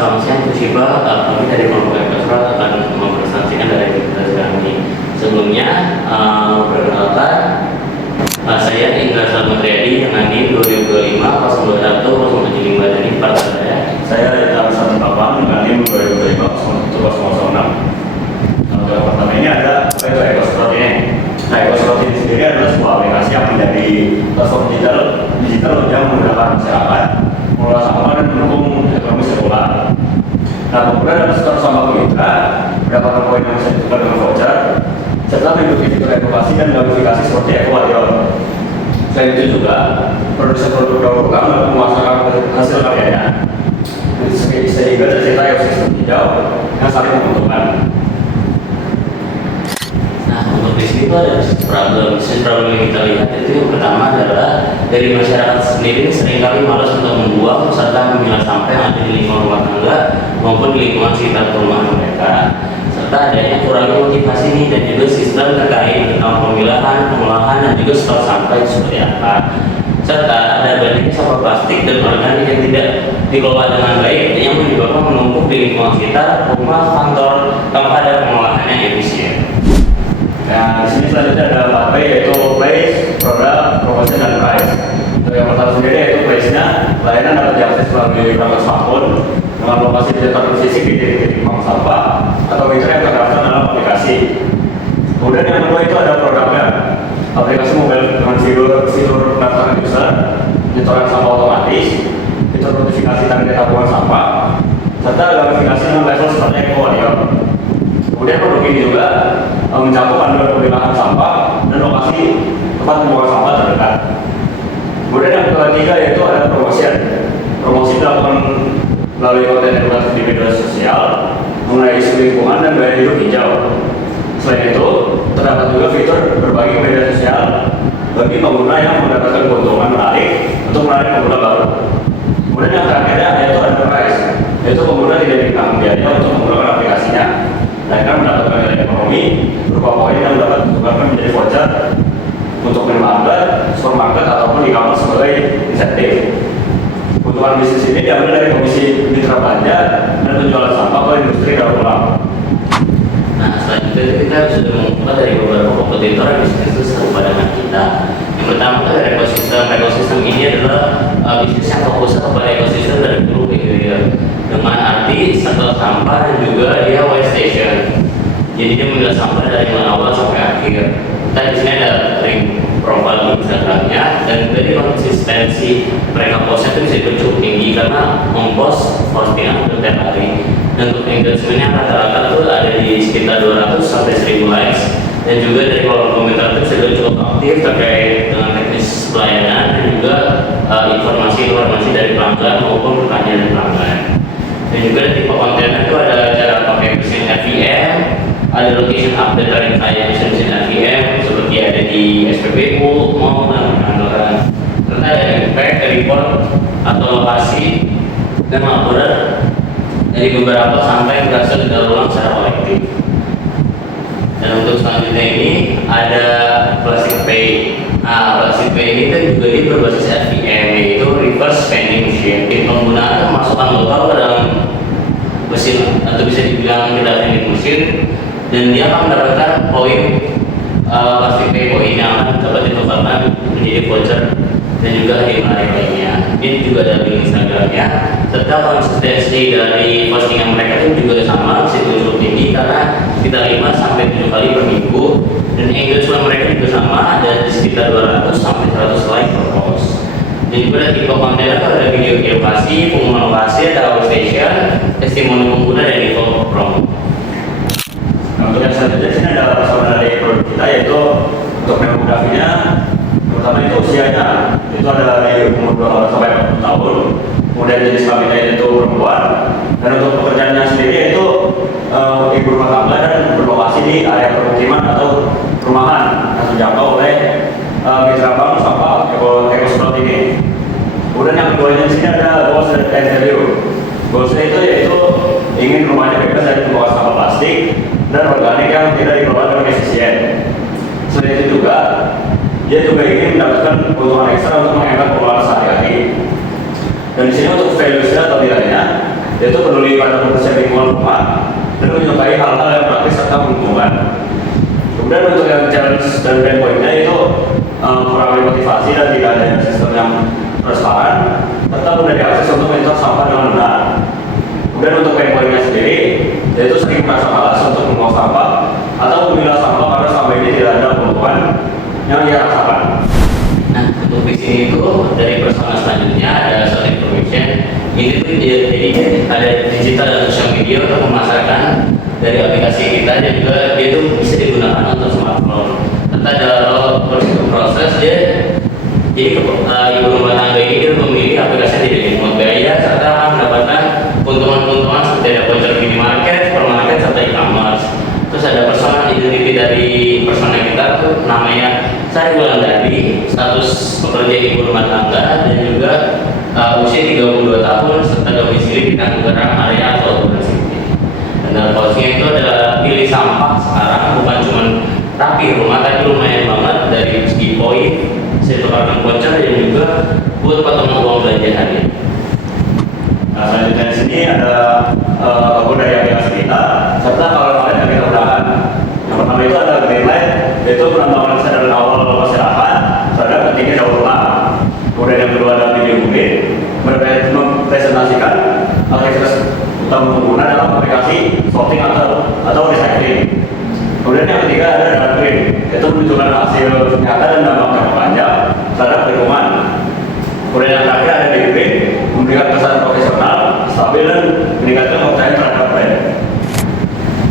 Selamat siang, Bu Syifa. Kami dari kelompok Ekosrat akan mempresentasikan dari aktivitas kami. Sebelumnya, perkenalkan, saya Indra Salmatriadi dengan NIM 2025 021 075 dari partai saya. Saya Alexander Papan dengan NIM 2025 01006. Untuk yang pertama ini ada apa itu Ekosrat ini. Nah, Ekosrat ini sendiri adalah sebuah aplikasi yang menjadi platform digital yang menggunakan masyarakat mengelola sampah dan mendukung ekonomi sirkular. Nah, kemudian ada setor sampah ke mitra, mendapatkan poin yang bisa ditukar dengan voucher, serta mengikuti fitur edukasi dan gamifikasi seperti Equation. Selain itu juga, produksi produk daur ulang dapat memasarkan hasil karyanya. Sehingga tercipta ekosistem hijau yang saling menguntungkan. Nah, untuk di sini ada bisnis problem yang kita lihat itu yang pertama adalah dari masyarakat sendiri seringkali malas untuk membuang serta memilah sampah yang ada di lingkungan rumah tangga maupun di lingkungan sekitar perumahan mereka, serta adanya kurangnya motivasi nih dan juga sistem terkait tentang pemilahan, pengolahan dan juga stok sampah itu seperti apa, serta ada banyaknya sampah plastik dan organik yang tidak dikelola dengan baik yang menyebabkan menumpuk di lingkungan sekitar rumah, kantor tanpa ada pengolahan yang efisien. Nah, di sini selanjutnya ada 4P yaitu place, product, promotion, dan price. Untuk yang pertama sendiri yaitu place-nya, layanan dapat diakses melalui perangkat smartphone dengan lokasi digital fisik di titik-titik bank sampah atau mitra yang terdaftar dalam aplikasi. Kemudian yang kedua itu ada produknya, aplikasi mobile dengan fitur pendaftaran user, penyetoran sampah otomatis, fitur notifikasi target tabungan sampah, serta gamifikasi dengan level seperti Equation. Kemudian produk ini juga mencakup panduan pemilahan sampah dan lokasi tempat pembuangan sampah terdekat. Kemudian yang ketiga yaitu ada promotion. Promosi dilakukan melalui konten edukatif di media sosial mengenai isu lingkungan dan gaya hidup hijau. Selain itu, terdapat juga fitur berbagi media sosial bagi pengguna yang mendapatkan keuntungan menarik untuk menarik pengguna baru. Kemudian yang terakhirnya yaitu ada price, yaitu pengguna tidak ditanggung biaya untuk menggunakan aplikasinya. Mereka mendapatkan nilai ekonomi berupa poin yang dapat ditukarkan menjadi voucher untuk minimarket, supermarket ataupun e-commerce sebagai insentif. Keuntungan bisnis ini diambil dari komisi mitra belanja dan penjualan sampah ke industri daur ulang. Nah, selanjutnya kita sudah mengumpulkan dari beberapa kompetitor bisnis itu serupa dengan kita. Yang pertama dari ekosistem ini adalah bisnis yang fokusnya kepada ekosistem dari hulu ke hilir, dengan arti setel sampah dan juga dia waste station. Jadi dia memilah sampah dari mulai awal sampai akhir. Kita di sini ada link profile di Instagramnya dan dari konsistensi mereka postnya itu bisa cukup tinggi karena mempost postingan untuk tiap hari. Dan untuk engagementnya rata-rata tuh ada di sekitar 200 sampai 1000 likes, dan juga dari kolom komentar itu sudah cukup aktif terkait dengan teknis pelayanan dan juga informasi-informasi dari pelanggan maupun pertanyaan dari pelanggan. Dan juga di tipe kontennya itu ada cara pakai mesin FVM, ada location update dari mesin FVM seperti ada di SPBU, mall dan kantoran, serta ada impact, report atau lokasi dan laporan dari beberapa sampai berhasil didaur ulang secara kolektif. Dan untuk selanjutnya ini ada Plastic Pay. Nah, Plastic Pay ini kan juga dia berbasis FVM, yaitu Reverse Vending Machine. Jadi penggunaan masukkan lokal ke dalam mesin atau bisa dibilang kita vending machine, dan dia akan mendapatkan poin Plastic Pay poin yang akan dapat ditukarkan menjadi voucher dan juga hadiah menarik lainnya. Ini juga ada link Instagramnya, serta konsistensi dari postingan mereka itu juga sama, masih cukup tinggi karena kita 5 sampai 7 kali per minggu, dan engagement mereka juga sama, ada di sekitar 200 sampai 100 like per post. Dan juga ada tipe konten, ada video edukasi, pengumuman lokasi, ada outstation, testimoni pengguna dan info promo. Nah, untuk yang selanjutnya sini ada personal dari produk kita, yaitu untuk demografinya. Pertama itu usianya, itu ada dari umur 2 sampai 40 tahun. Kemudian jenis kelaminnya itu perempuan. Dan untuk pekerjaannya sendiri itu ibu rumah tangga dan berlokasi di area permukiman atau perumahan yang dijangkau oleh mitra bank sampah Ekosrat ini. Kemudian yang keduanya di sini ada goals dan value. Goalsnya itu yaitu ingin rumahnya bebas dari tumpukan sampah plastik dan organik yang tidak dikelola dengan efisien. Selain itu juga dia juga ingin mendapatkan keuntungan ekstra untuk menghemat pengeluaran sehari-hari. Dan di sini untuk values-nya atau nilainya yaitu peduli pada kebersihan lingkungan rumah dan menyukai hal-hal yang praktis serta menguntungkan. Kemudian untuk yang challenge dan pain point-nya itu kurang motivasi dan tidak ada sistem yang transparan, serta mudah diakses untuk monitor sampah dengan benar. Kemudian untuk pain point-nya sendiri, yaitu sering merasa malas untuk membuang sampah atau memilah sampah karena selama ini tidak ada keuntungan yang ia rasakan. Nah, untuk visi itu dari persona selanjutnya ada short information. Ini tuh jadi ada digital dan social media untuk memasarkan dari aplikasi kita dan juga dia itu bisa digunakan untuk smartphone. Serta ada proses dia jadi ibu rumah tangga ini dia memilih aplikasi yang tidak dimuat biaya serta akan mendapatkan keuntungan-keuntungan seperti ada voucher minimarket, supermarket serta e-commerce. Terus ada persona identity dari persona kita tuh namanya Sari Wulandari, status pekerja ibu rumah tangga dan juga usia 32 tahun serta domisili di Tangerang area atau urban city. Dan dalam posisinya itu adalah pilih sampah sekarang bukan cuma rapi rumah tapi lumayan banget dari segi poin, bisa ditukarkan voucher dan juga buat potongan uang belanja harian. Nah, selanjutnya di sini ada logo dari aplikasi kita serta kalau yang kita gunakan. Yang pertama itu ada green light, yaitu penambangan kesadaran awal masyarakat terhadap pentingnya daur ulang. Kemudian yang kedua ada video bukit, mempresentasikan aktivitas utama pengguna dalam aplikasi sorting atau recycling. Kemudian yang ketiga ada dark green, yaitu menunjukkan hasil nyata dan dampak jangka panjang terhadap lingkungan. Kemudian yang terakhir ada deep green, memberikan kesan profesional, stabil dan meningkatkan kepercayaan terhadap brand.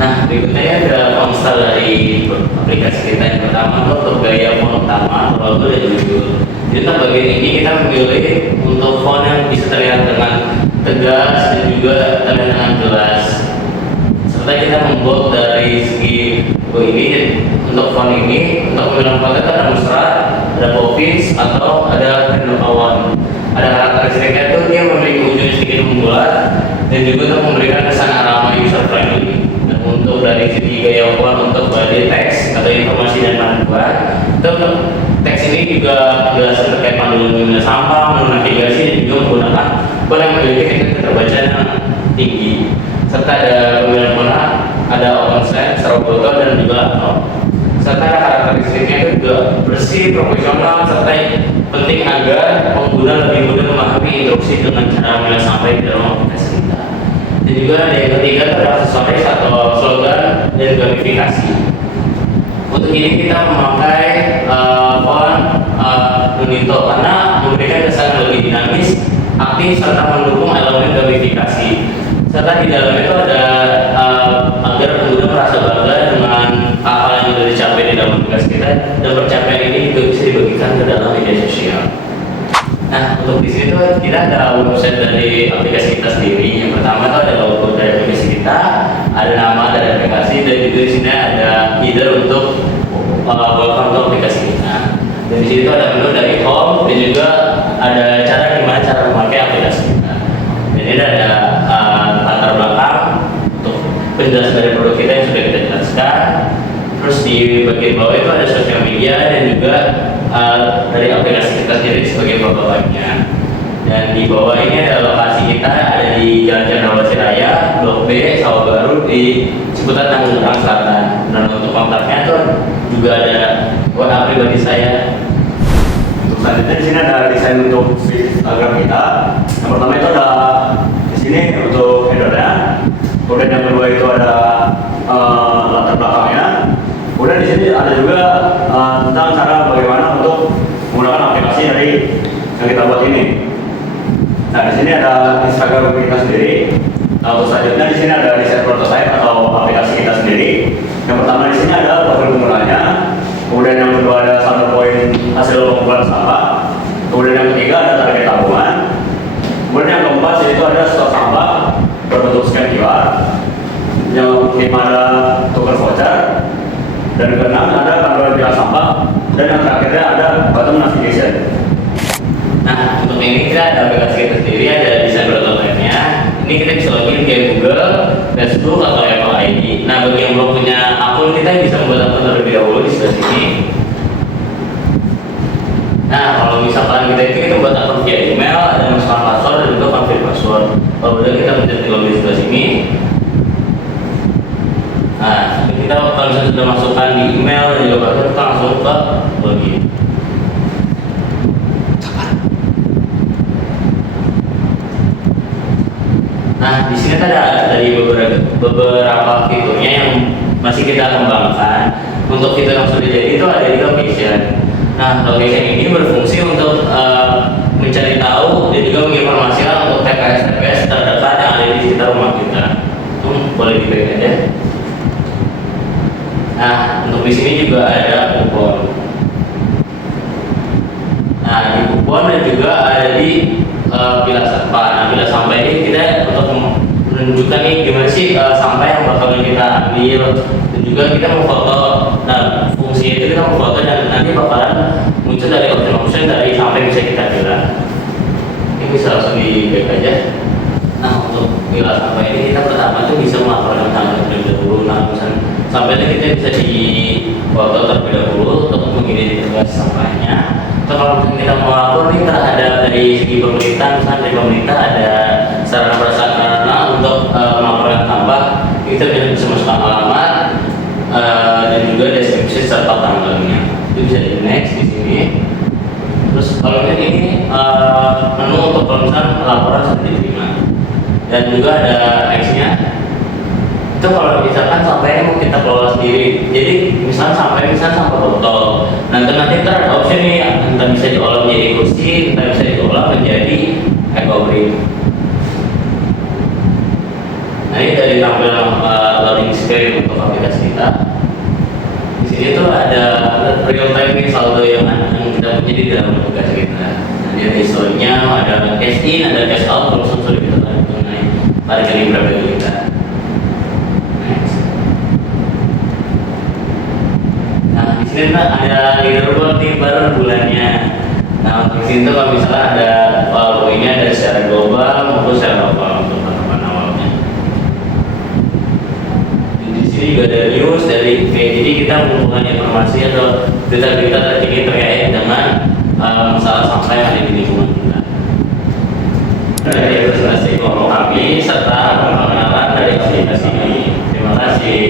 Nah, berikutnya ada konstel dari aplikasi kita. Yang pertama itu untuk gaya font utama, logo dan judul. Jadi untuk bagian ini kita memilih untuk font yang bisa terlihat dengan tegas dan juga terlihat dengan jelas. Serta kita membuat dari segi ini untuk font ini untuk pemilihan font itu ada mesra, ada popis atau ada awan. Ada karakteristiknya itu dia memiliki ujung sedikit membulat dan juga untuk memberikan kesan ramah user friendly. Dan untuk dari segi gaya font untuk body text atau informasi dan panduan, itu untuk teks ini juga menjelaskan terkait panduan memilah sampah, menu navigasi dan juga menggunakan font yang memiliki tingkat keterbacaan yang tinggi. Serta ada pemilihan font, ada open set, seroboto dan juga laptop. Serta karakteristiknya itu juga bersih, profesional, serta penting agar pengguna lebih mudah memahami instruksi dengan cara memilah sampah di dalam aplikasi kita. Dan juga ada yang ketiga itu ada aksesoris atau slogan dan gamifikasi. Untuk ini kita memakai font Unito karena memberikan kesan yang lebih dinamis, aktif serta mendukung elemen gamifikasi. Serta di dalam itu ada agar pengguna merasa bangga dengan hal yang sudah dicapai di dalam aplikasi kita dan pencapaian ini juga bisa dibagikan ke dalam media sosial. Nah, untuk di sini tuh kita ada website dari aplikasi kita sendiri. Yang pertama itu ada logo dari aplikasi kita, ada nama dari aplikasi dan juga di sini ada header untuk welcome untuk aplikasi kita. Dan di sini tuh ada menu dari home dan juga ada cara gimana cara memakai aplikasi kita. Dan ini ada latar belakang untuk penjelasan dari produk kita yang sudah kita jelaskan. Terus di bagian bawah itu ada sosial media dan juga dari aplikasi kita sendiri sebagai bawahnya. Dan di bawah ini ada lokasi kita ada di Jalan Cendrawasih Raya, Blok B, Sawah Baru di Ciputat Tangerang Selatan. Dan untuk kontaknya tuh juga ada WA pribadi saya. Untuk selanjutnya di sini ada desain untuk Instagram kita. Yang pertama itu ada di sini untuk headernya. Kemudian yang kedua itu ada latar belakangnya. Kemudian di sini ada juga tentang cara bagaimana untuk menggunakan aplikasi dari yang kita buat ini. Nah, di sini ada Instagram kita sendiri. Nah, untuk selanjutnya di sini ada desain prototype atau aplikasi kita sendiri. Yang pertama di sini ada profil penggunanya. Kemudian yang kedua ada sample point hasil pengumpulan sampah. Kemudian yang ketiga ada target tabungan. Kemudian yang keempat itu ada stok sampah berbentuk scan QR. Yang kelima ada token voucher. Dan keenam ada panduan pilah sampah. Dan yang terakhirnya ada button navigation. Nah, untuk ini kita ada aplikasi kita sendiri, ada desain prototype-nya. Ini kita bisa login ke Google, Facebook, atau Apple ID. Nah, bagi yang belum punya akun, kita bisa membuat akun terlebih dahulu di sebelah sini. Nah, kalau misalkan kita buat akun via email, ada masukkan password dan juga konfirmasi password. Kalau udah kita pencet di login sebelah sini. Nah, kita kalau misalnya sudah masukkan di email dan juga password, kita langsung ke login. Nah, di sini ada dari beberapa fiturnya yang masih kita kembangkan. Untuk fitur yang sudah jadi itu ada di location. Nah, location ini berfungsi untuk mencari tahu dan juga menginformasikan untuk TPS terdekat yang ada di sekitar rumah kita. Boleh diklik aja. Nah, untuk di sini juga ada kupon. Nah, di kupon dan juga ada di pilah sampah. Nah, pilah sampah ini kita untuk menunjukkan nih gimana sih sampah yang bakalan kita ambil, dan juga kita mau foto. Nah, fungsinya itu kita mau foto dan nanti bakalan muncul dari option dari sampah yang bisa kita pilih. Ini bisa langsung di-back aja. Nah, untuk pilah sampah ini kita pertama tuh bisa melaporkan tanggal terlebih dahulu. Nah, misalnya sampah itu kita bisa di foto terlebih dahulu untuk mengidentifikasi sampahnya. Atau kalau misalnya kita mau lapor nih terhadap dari segi pemerintah, misalnya dari pemerintah ada sarana prasarana untuk melaporkan sampah, kita bisa masukkan alamat dan juga deskripsi serta tanggalnya. Itu bisa di next di sini. Terus kalau ini menu untuk kalau misalnya laporan sudah diterima. Dan juga ada nextnya. Itu kalau misalkan sampahnya mau kita kelola sendiri, jadi misalnya sampah botol, nanti ada option nih, entah bisa diolah menjadi kursi, entah bisa diolah menjadi eco-bring. Nah, ini dari tampilan loading screen untuk aplikasi kita. Di sini tuh ada real time saldo yang kita punya di dalam aplikasi kita. Nah, di historinya ada cash in, ada cash out, kalau sudah kita mengenai barang berapa kita. Nah, di sini ada leaderboard nih per bulannya. Nah, di sini tuh kalau misalnya ada poinnya ada secara global maupun secara lokal untuk tatapan awalnya. Di sini juga ada news dari jadi kita mengumpulkan informasi atau berita-berita terkini terkait dengan masalah sampah yang ada di lingkungan kita. Dari presentasi kelompok kami serta pengenalan dari aplikasi ini. Terima kasih.